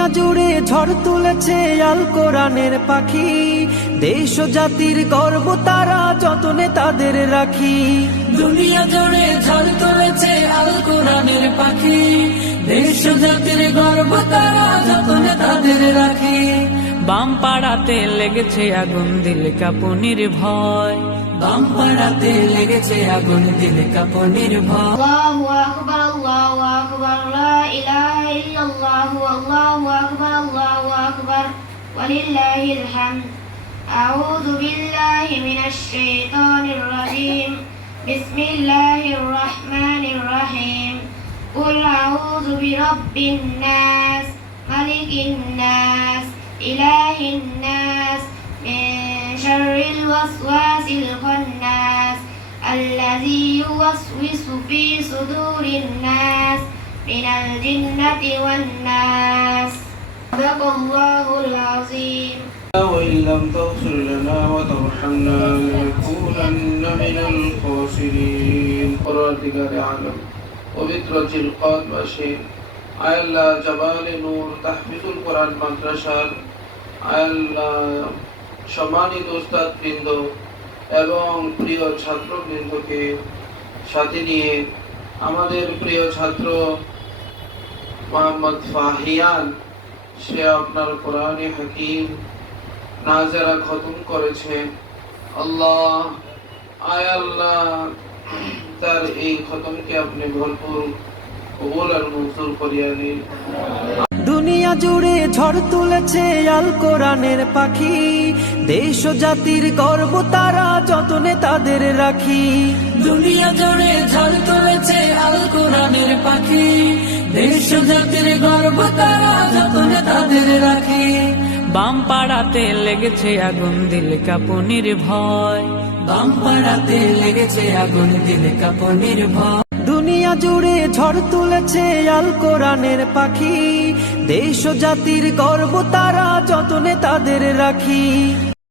দুনিয়া জুড়ে ঝড় তুলেছে আল কোরআনের পাখি, দেশ ও জাতির গর্ব তারা যতনে তাদের রাখি। দুনিয়া জুড়ে ঝড় তুলেছে আল কোরআনের পাখি, দেশ ও জাতির গর্ব তারা যতনে তাদের রাখি। বাম পাড়াতে লেগেছে আগুন দিল কাঁপুনির ভয়, বাম পাড়াতে লেগেছে আগুন দিল কাঁপুনির ভয়। আল্লাহু আকবার, আল্লাহু আকবার, লা ইলাহা ইল্লাল্লাহু, আল্লাহু আকবার, আল্লাহু আকবার, ওয়ালিল্লাহিল হামদ। আউযু বিল্লাহি মিনাশ শাইতানির রাজীম। বিসমিল্লাহির রাহমানির রাহিম। কুল আউযু বিরাব্বিন নাস, মালিকিন নাস, ইলাহিন নাস, মিন শাররিল ওয়াসওয়াসিল খান্নাস, الذي يوسوس في صدور الناس من الجنة والناس. صدق الله العظيم. وإن لم تغفر لنا وترحمنا لنكونن من الخاسرين. পরবর্তীকার আলম পবিত্র জিলকদ মাসে আল্লাহ জামালে নূর তাহফিজুল কোরআন মাদ্রাসার আল্লাহ সম্মানিত উস্তাদ বৃন্দ এবং প্রিয় ছাত্রবৃন্দকে সাথে নিয়ে আমাদের প্রিয় ছাত্র মোহাম্মদ ফাহিয়ান, সে আপনার কোরআনে হাকিম নাজারা খতম করেছে। আল্লাহ আল্লাহ তার এই খতমকে আপনি ভরপুর কবুল আর মঞ্জুর করিয়া নিন। দুনিয়া জুড়ে ঝড় তুলেছে আল কোরআনের পাখি, দেশ ও জাতির গর্ব তারা যতনে তাদের রাখি। দুনিয়া জুড়ে ঝড় তুলেছে আল কোরআনের পাখি, দেশ ও জাতির গর্ব তারা যতনে তাদের রাখি। বাম পাড়াতে লেগেছে আগুন দিল কাঁপুনির ভয়, বাম পাড়াতে লেগেছে আগুন দিল কাঁপুনির ভয়। দুনিয়া জুড়ে ঝড় তুলেছে আল কোরআনের পাখি, দেশ ও জাতির গর্ব তারা যতনে তাদের রাখি।